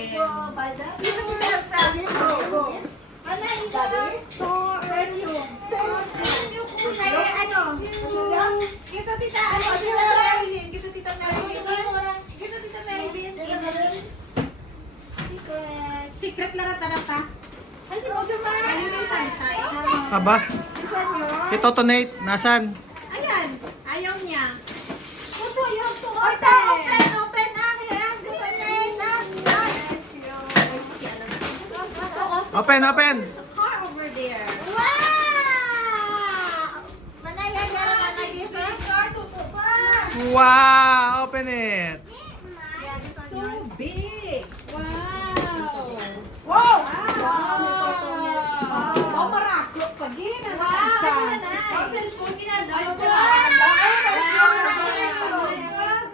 Dito kita Elfra. Go. Ano yung perfume? Dito tita, Marilyn. Dito tita Marilyn. Dito tita Marilyn. Secret larata-rata. Ay, si Mojo Ma. Ano yung sanitize? Aba, Isan yun? ito tonate, nasan? Ayan. Ayaw niya. Puto yung tuwa. Open. Open, open! Car over there. Wow! Manaya na dito. Car, tuto pa. Wow! Open it! So big. Wow! Wow! Oh, maraklo pa gin. Wow! Ang cellphone ginagawa ko.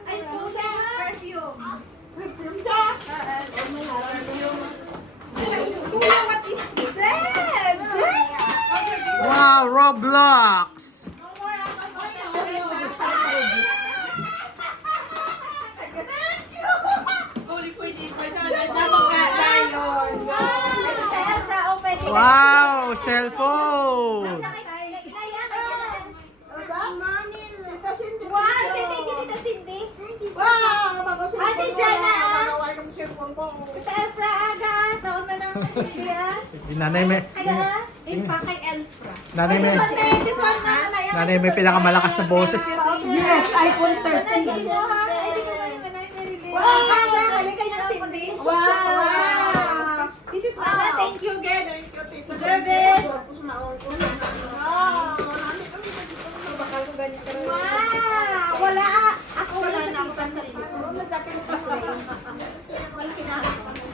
Ay, puta. Perfume. Perfume ka? Kuya, what is that? Wow! Roblox! No more Wow! Cellphone! Ate Jana, Ito Elfra aga, taon na lang Cindy ah. Nanay may, Kaya, pa kay Elfra. nanay may, This one na kanaya. nanay may pinakamalakas na boses. Yes, iPhone 13. Wow! Halikay ng Cindy. Wow! This is Mana, thank you again. Jervis. Wow! Wala. Ako wala na ako sa sarili ko. May kinahanap ako.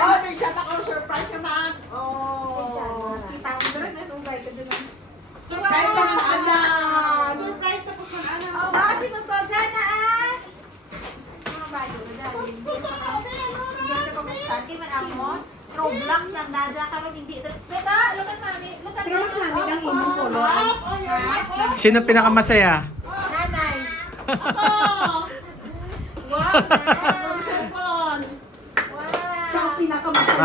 Oh, may siya pa kang surprise naman. Oh. Surprise naman, Ana. Surprise tapos mag-ano. Oh, baka sinunod dyan na ah. Mga bayo, madali. Hindi ka pabuksan. Kaya man mo. Roblox lang na dyan. Karoon hindi. Beta, look at mami. Look at Pero mas namin ang imong color. Sino pinakamasaya? Nanay. Wow, cellphone. Wow. Siya ang pinakamasaya.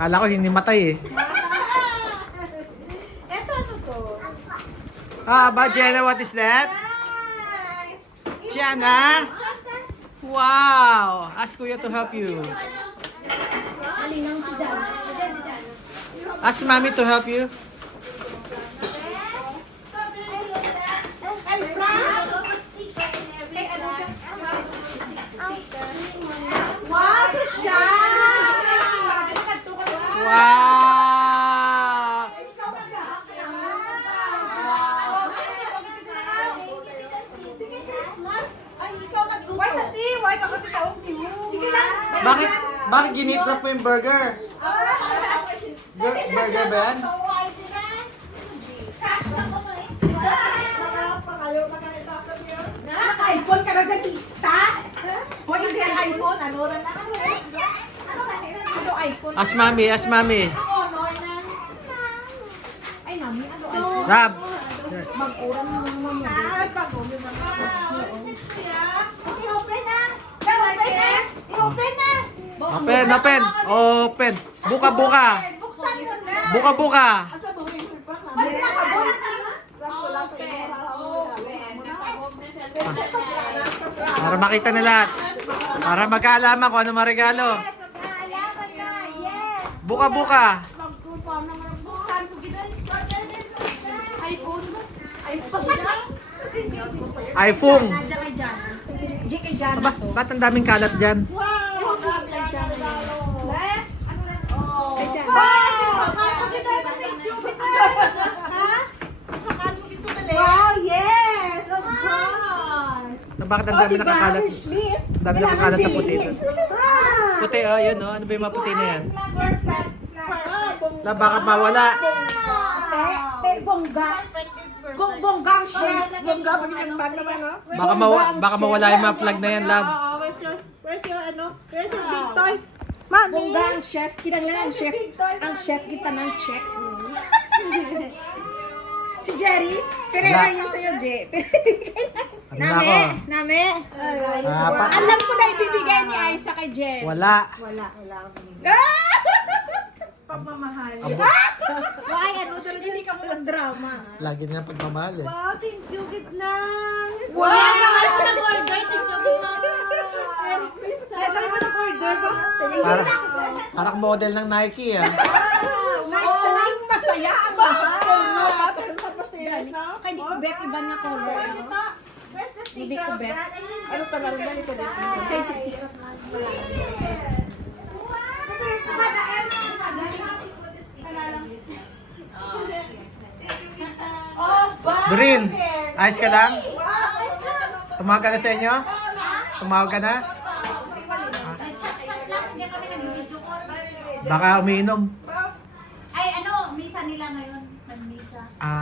Kala ko hinimatay eh. Eto ano to? Ah, ba, Jenna, what is that? Nice. Jenna? Wow! Ask Kuya to help you. Malinang si Jan. Ask Mommy to help you. Wow, so siya! Wow! Why tati? Why ka matitaok niyo? Sige lang. Bakit giniplap mo yung burger? Burger ba yan? iPhone ka na sa tita. O hindi ang iPhone. Ano rin na? Ano iPhone? Ask Mommy, ask Mommy. Ay, mami, ano? Rab! Mag-uram ng mami. Okay, open na. Open na. I-open na. Open, open! Open! Buka, buka! Buksan mo na. Buka, buka! Para makita nila. Para magkaalaman kung ano maregalo. Yes, mag-aalaman na. Yes. Buka, buka! Buksan mo gino'n. iPhone. iPhone! Nandiyan kay Jan. Diyan kay Jan. Aba, ba't ang daming kalat dyan? Wow, yes! Of course! Bakit ang dami nakakalat? Ang dami nakakalat na puti. Puti, oh, yun, oh. Ano ba yung mga puti na yan? Baka mawala. Bongga. Kung bonggang chef. Bongga, pag yung bag naman, no? Baka mawala yung mga flag na yan, love. Where's your ano. Here's your big toy. Mami. Bongga ang chef. Kinanglan ang chef. Ang chef kita ng check. Si Jerry. Perera Wala. yun sa'yo, Je. Ano na ako? Name. Pa- Alam ko na ibibigay ni Aiza kay Jerry. Wala. Pagmamahal. Abo. Ay, ano, hindi ka mo ng drama. Lagi na pagmamahal eh. Wow, thank you, Gitnang. Wow! Ito naman nag-order ba? Parang model ng Nike ah. Ang masaya ang lahat. no? Kaya di ko bet iba na color. Where's the Hindi sticker ko of bet. that? I mean, Ano talaga ganito dito? Kaya chichira. Doreen, ayos ka lang? Tumawag ka na sa inyo? Tumawag ka na? Baka umiinom. Ay, ano, misa nila ngayon. Nag-misa. Ah.